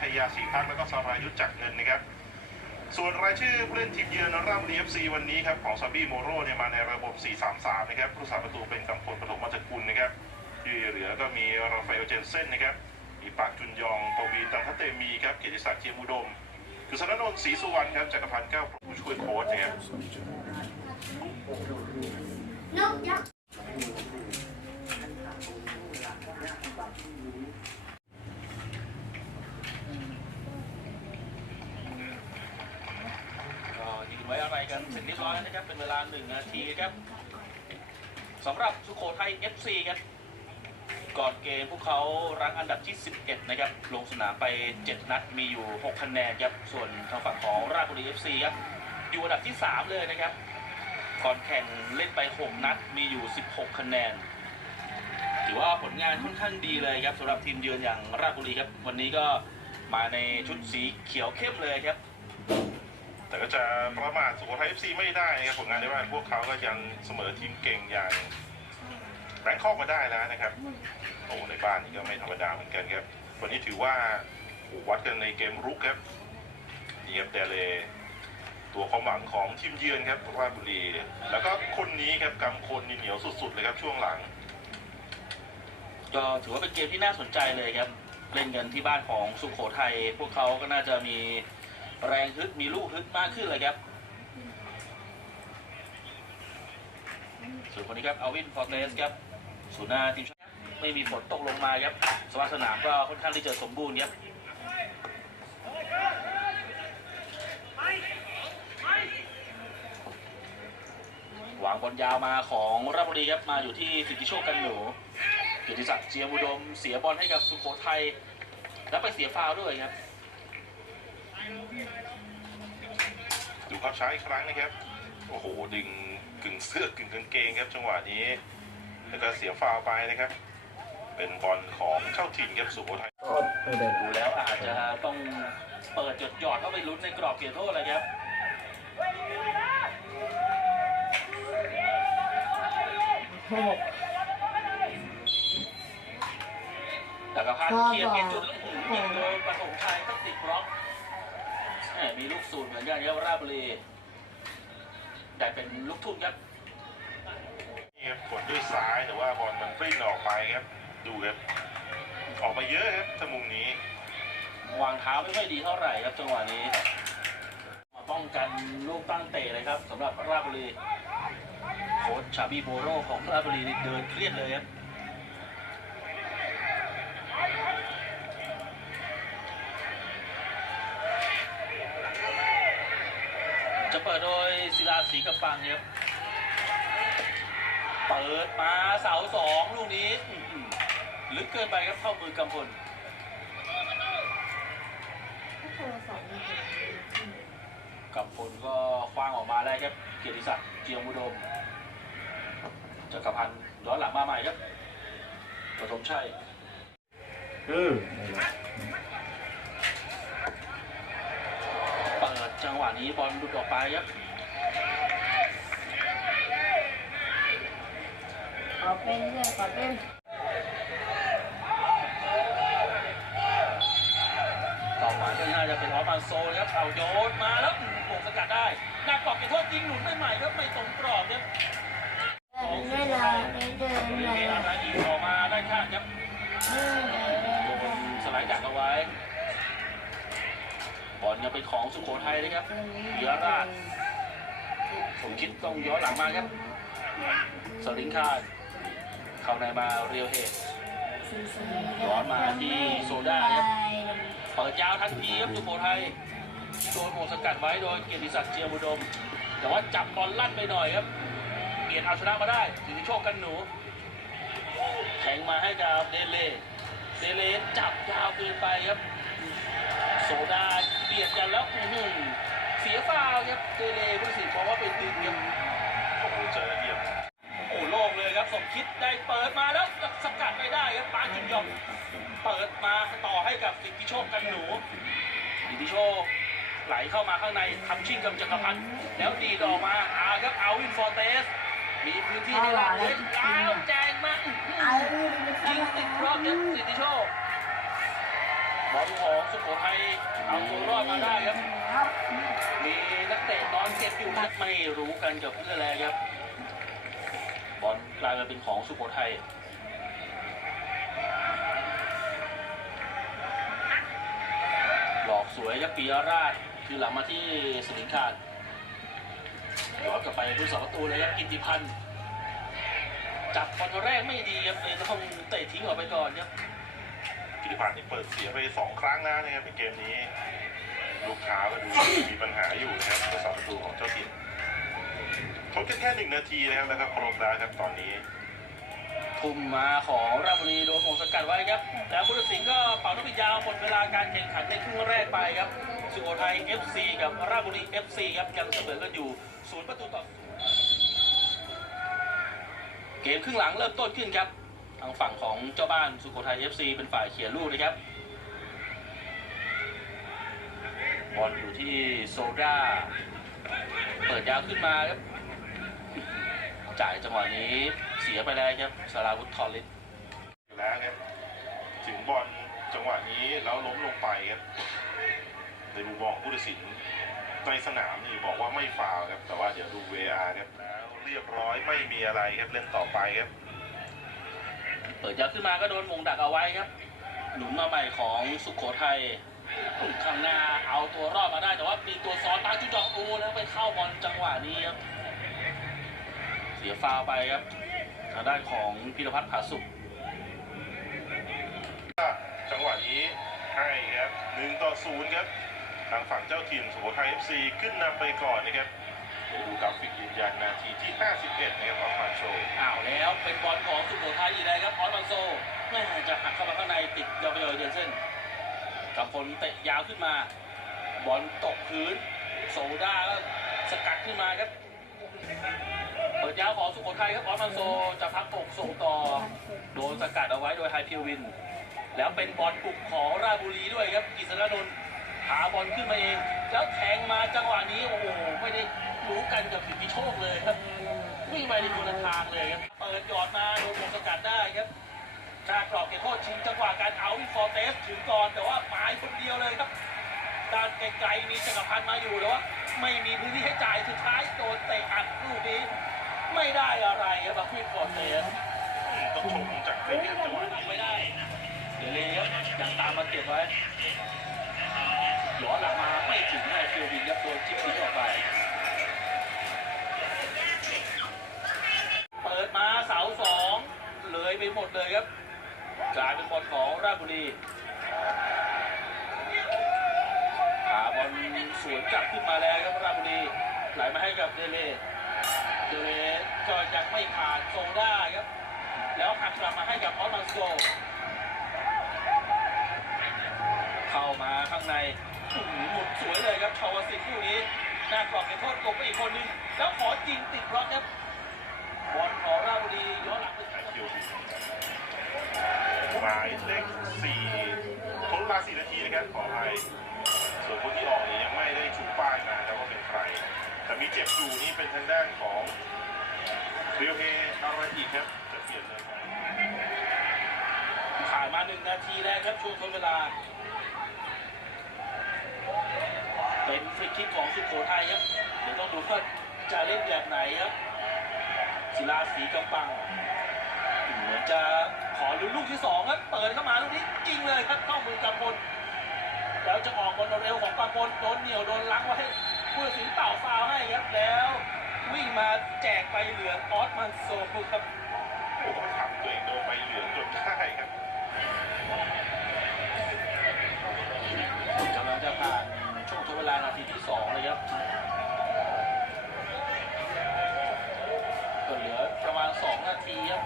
ชัยยาศรีพักแล้วก็สรายุทธจักเงินนะครับ ส่วนรายชื่อผู้เล่นทีมเยือนราบุรีเอฟซีวันนี้ครับของซาบี้โมโรเนี่ยมาในระบบ 4-3-3 นะครับผู้สาประตูเป็นกำพลปฐมมัจกุลนะครับที่เหลือก็มีราฟาเอลเจนเซ่นนะครับมีปักจุนยองปวีตังคเตมีครับเกียรติศักดิ์เจียมอุดมกุศลนนท์ศรีสุวรรณครับจักรพันธ์แก้วผู้ช่วยโค้ชนะครับ นกยักษ์ ก็ยืนไว้อะไรกันเส ร้อยนะครับ เป็นเวลาหนึ่งนาทีครับสำหรับสุโขทัย FC ครับ ก่อนเกมพวกเขารั้งอันดับที่ 11 นะครับ ลงสนามไป 7 นัด มีอยู่ 6 คะแนนครับ ส่วนทางฝั่งของราชบุรี FC ครับ อยู่อันดับที่ 3 เลยนะครับ ก่อนแข่งเล่นไป 6 นัด มีอยู่ 16 คะแนน ถือว่าผลงานค่อนข้างดีเลยครับสำหรับทีมเยือนอย่างราชบุรีครับ วันนี้ก็มาในชุดสีเขียวเข้มเลยครับ แต่ก็จะประมาทสุโขทัยเอฟซีไม่ได้นะครับผลงานในบ้านพวกเขาก็ยังเสมอทีมเก่งอย่างแบงคอกมาได้แล้วนะครับโอ้ในบ้านนี่ก็ไม่ธรรมดาเหมือนกันครับวันนี้ถือว่าวัดกันในเกมรุกครับนี่ครับเดเลตัวความหวังของทีมเยือนครับราชบุรี แล้วก็คนนี้ครับกำคนนเหนียวสุด ๆ เลยครับช่วงหลัง ก็ถือว่าเป็นเกมที่น่าสนใจเลยครับ เล่นกันที่บ้านของสุโขทัยพวกเขาก็น่าจะมี แรงฮึดมีลูกฮึดมากขึ้นเลยครับส่วนคนนี้ครับอาวินฟอร์เตสครับศูนย์หน้าทีมชาติไม่มีฝนตกลงมาครับสภาพสนามก็ค่อนข้างที่จะสมบูรณ์ครับวางบอลยาวมาของราชบุรีครับมาอยู่ที่สิทธิโชคกันหนูเกียรติศักดิ์เจียมุดม เสียบอลให้กับสุโขทัยแล้วไปเสียฟาวล์ด้วยครับ ดูภาพช้าอีกครั้งนะครับ โอ้โห ดึงกึ่งเสื้อกึ่งกางเกงครับจังหวะนี้แล้วก็เสียฟาวไปนะครับ เป็นบอลของเจ้าถิ่นครับสุโขทัยก็ไม่ได้ดูแล้วอาจจะต้องเปิดจดหยอดเข้าไปลุ้นในกรอบเขตโทษเลยครับโอ้แต่กระพันเคลียร์เกมจุดแล้วยิงโดยประสงชัยต้องติดบล็อก มมีลูกสูตรเหมือนกันครับราชบุรีแต่เป็นลูกทุ่งครับนี่ครับกดด้วยซ้ายแต่ว่าบอลมันปริ้นออกไปครับ ดูครับออกมาเยอะครับถ้ามุมนี้ วางเท้าไม่ค่อยดีเท่าไหร่ครับจังหวะนี้ มาป้องกันลูกตั้งเตะเลยครับสำหรับราชบุรีโค้ชชาบีโบโรของราชบุรีนี่เดินเครียดเลยครับ จะเปิดโดย ศรีกำปังครับเปิดมาเสาสองลูกนี้ลึกเกินไปครับเข้ามือกำพลโทรศัพท์มันเป็นกับพลก็คว้างออกมาได้ครับ เกียรติศักดิ์เจียมอุดมจักรพันธ์ย้อนหลังมาใหม่ครับปฐมชัยเออเปิดจังหวะนี้บอลหลุดออกไปครับ ขอเป็นเรื่องขอเป็นต่อมาก็น่าจะเป็นออฟมาโซครับเอาโยนมาแล้วโป่งสกัดได้หน้ากรอบเขตโทษยิงหนุนใหม่ๆครับไม่ตรงกรอบครับเดินเวลาเดินเดินมีเลเมยอาราอีออกมาได้ข้างครับเดินเดินโดนสไลด์ดักเอาไว้บอลยังเป็นของสุโขทัยนะครับเยอะมากผมคิดต้องย้อนหลังมาครับสลิงคาน เข้าในมาเรียวเฮดย้อนมาที่โซดาครับเปิดยาวทันทีครับสุโขทัยโดนโมงสกัดไว้โดยเกียรติศักดิ์เจียมอุดม แต่ว่าจับบอลลั่นไปหน่อยครับเปลี่ยนเอาชนะมาได้สิทธิโชคกันหนูแทงมาให้กับเดเลเดเลจับยาวเกินไปครับ โซดาเบียดกันแล้วอื้อหือเสียฟาวล์ครับเดเลผู้ตัดสินบอกว่าเป็นดึงครับ ครับสมคิดได้เปิดมาแล้วสกัดไม่ได้ครับปาจุนยองเปิดมาต่อให้กับสิทธิโชคกันหนูสิทธิโชคไหลเข้ามาข้างในทำชิงกับจักรพันธ์แล้วดีดออกมาเอาครับเอาวินฟอร์เตส มีพื้นที่ให้ล่างเลยแล้วแจงมาอื้อหืเอาอยิงติดรอบครับสิทธิโชคบอลของสุโขทัยเอาตัวรอดมาได้ครับ มีนักเตะนอนเจ็บอยู่นะไม่รู้กันกับเพื่อนแล้วครับ บอลกลายมาเป็นของสุโขทัยหลอกสวยครับปียราช คือหลังมาที่สลิงคารย้อนกลับไปผู้สาประตูเลยครับกิติพันธ์จับบอลแรกไม่ดีครับเลยต้องเตะทิ้งออกไปก่อนครับกิติพันธ์นี่เปิดเสียไปสองครั้งแล้วนะครับในเกมนี้ ลูกเท้าก็ดูมีปัญหาอยู่นะครับตัวสาประตูของเจ้าถิ่น ทดกันแค่หนึ่งนาทีนะครับแล้วก็ครบแล้วครับตอนนี้ทุ่มมาของราบุรีโดนโมงสกัดไว้ครับ แล้วผู้ตัดสินก็เป่านกยาวหมดเวลาการแข่งขันในครึ่งแรกไปครับ สุโขทัย FC กับราบุรี FC ครับยังเสมอกันอยู่ศูนย์ประตูต่อศูนย์เกมครึ่งหลังเริ่มต้นขึ้นครับ ทางฝั่งของเจ้าบ้านสุโขทัย FC เป็นฝ่ายเขียนลูกนะครับบอลอยู่ที่โซดาเปิดยาวขึ้นมาครับ จ่ายจังหวะนี้เสียไปแล้วครับสาราวุธทอริสอยู่แล้วครับถึงบอลจังหวะนี้แล้วล้มลงไปครับในมุมมองผู้ตัดสินในสนามนี่บอกว่าไม่ฟาวล์ครับ แต่ว่าเดี๋ยวดู VR ครับแล้วเรียบร้อยไม่มีอะไรครับเล่นต่อไปครับ เปิดยาวขึ้นมาก็โดนมงดักเอาไว้ครับหนุนมาใหม่ของสุโขทัยข้างหน้าเอาตัวรอดมาได้แต่ว่ามีตัวซ้อนตาจุจองอูแล้วไปเข้าบอลจังหวะนี้ครับเสียฟาวล์ไปครับทางด้านของพิรพัฒน์ผาสุขจังหวะนี้ให้ครับหนึ่งต่อศูนย์ครับทางฝั่งเจ้าถิ่นสุโขทัย FC ขึ้นนำไปก่อนนะครับเดี๋ยวดูกราฟิกยืนยันนาทีที่ 51นะครับออฟมาโชว์อ้าวแล้วเป็นบอลของสุโขทัยอีกแล้วครับออสมันโซแม่จะหักเข้ามาข้างในติดยาวไปเลยเจนเซ่นกับคนเตะยาวขึ้นมา บอลตกพื้น โซด้าก็สกัดขึ้นมาครับเปิดยาวของสุโขทัยครับออสมันโซจะพักอกส่งต่อโดนสกัดเอาไว้โดยไฮพิวิน แล้วเป็นบอลปลุกของราชบุรีด้วยครับกิษณนนท์หาบอลขึ้นมาเอง แล้วแทงมาจังหวะนี้โอ้โหไม่ได้รู้กันกับสิทธิโชคเลยครับวิ่งไปในคนละทางเลยครับเปิดหยอดมาโดนหมงสกัดได้ครับชากรอบเขตโทษชิงจังหวะการเอาวิฟอร์เตสถึงก่อนแต่ว่าปลายคนเดียวเลยครับด้านไกลๆมีจักรพันธ์มาอยู่แต่ว่าไม่มีพื้นที่ให้จ่ายสุดท้ายโดนเตะอัดลูกนี้ ไม่ได้อะไรครับวิฟอร์เตสต้องชมจากคลิปครับจังหวะนี้ไม่ได้เดี๋ยวเลยครับยังตามมาเก็บไว้ย้อนหลังมาไม่ถึงให้ฟิลวินครับโดนจิ๊บทิ้งออกไป เปิดมาเสาสองเลยไปหมดเลยครับกลายเป็นบอลของราชบุรีหาบอลสวนกลับขึ้นมาแล้วครับราชบุรีไหลมาให้กับเดเล เดเลก็ยังไม่ผ่านโซด้าครับ แล้วหักกลับมาให้กับออสมันโซ เข้ามาข้างในหมุนสวยเลยครับชาวสิทธิ์คู่นี้หน้ากรอบเขตโทษกบไปอีกคนนึง แล้วขอยิงติดบล็อกครับบอลของราบุรีย้อนหลังไปไอคิวหมายเลขสี่ทดเวลาสี่นาทีนะครับขออภัยส่วนคนที่ออกเนี่ยยังไม่ได้ชูป้ายมาแล้วว่าเป็นใคร แต่มีเจ็บอยู่นี่เป็นทางด้านของเรียวเฮอาราอีครับ จะเปลี่ยนเลยไหมผ่านมาหนึ่งนาทีแล้วครับช่วงทดเวลา เป็นฟรีคิกของสุโขทัยครับ เดี๋ยวต้องดูว่าจะเล่นแบบไหนครับศิลาสีกำปังเหมือนจะขอลุ้นลูกที่สองครับ เปิดเข้ามาลูกนี้ยิงเลยครับเข้ามือกำพลแล้วจะออกบอลเร็วของกำพลโดนเหนียวโดนล้างไว้ ผู้ตัดสินเป่าฟาวล์ให้ครับแล้ว วิ่งมาแจกไปเหลืองออสมันโซครับโอ้โหทำตัวเองโดนใบเหลืองจนได้ครับกำลังจะผ่านช่วงทดเวลานาทีที่สองเลยครับก็เหลือประมาณ2นาทีครับ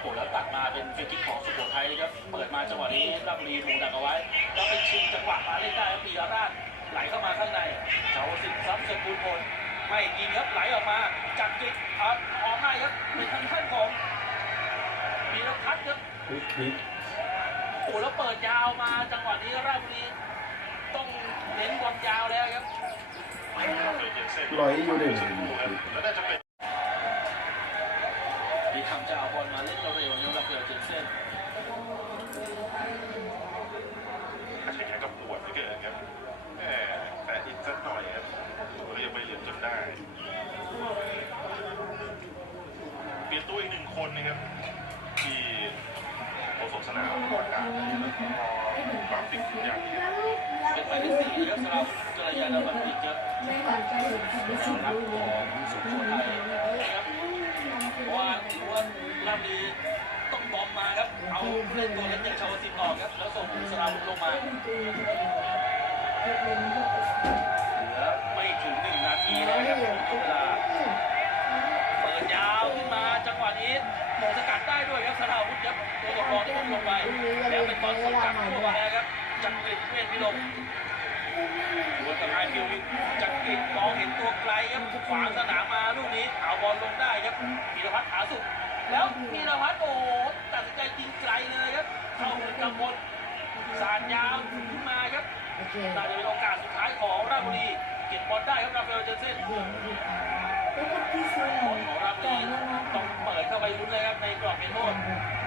โอ้แล้วตัดมาเป็นฟรีคิกของสุโขทั ยเลยครับเปิดมาจังหวะนี้ราชบุรีถูกดักเอาไว้ แล้วไปชิงจังหวะมาเล่นได้ครับปียราชไหลเข้ามาข้างในเจ้าสิทธิ์ซับสกุลพลไม่ยิงครับไหลออกมาจับจิกเอาออกให้ครับเป็นทางท่านของปีรพัฒครับคลิกคลิกโอ้แล้วเปิดยาวมาจังหวะนี้ราชบุรีต้องเน้นบอลยาวแล้วครับลอยอยู่เด่นแล้ว อีกหนึ่งคนนะครับ ที่ประสบสนามประกาศแล้วก็กราติดอย่างนี้เป็นหมายเลขสี่ครับสำหรับจรยานบัณฑิตครับรับของสุโขทัยครับว่างทวนลำดีต้องบอมมาครับ เอาเล่นตัวนั้นอย่างชาวสิทออกครับ แล้วส่งสลาวุลงมาเหลือไม่ถึงหนึ่งนาทีนะครับเวลา โมงสกัดได้ด้วยครับสราวุธครับตัวสำรองที่พุ่งลงไปแล้วเป็นบอลสกัดตัวมาแล้วครับจักริดเวทพิลมดวลกับไอพิวจักริดมองเห็นตัวไกลครับขวางสนามมาลูกนี้เอาบอลลงได้ครับพีรพัฒน์ผาสุกแล้วพีรพัฒน์โอ้โหตัดสินใจยิงไกลเลยครับเข้าถึงกำพลสาดยาวขึ้นมาครับโอเคน่าจะเป็นโอกาสสุดท้ายของราชบุรีเก็บบอลได้ครับราฟาเอลเจนเซ่นเดี๋ยวดีกว่า แล้วก็ที่ซื้อหขมูองราชบุรีต้องเปิดเข้าไปลุ้นเลยครับในกรอบเขตโทษเ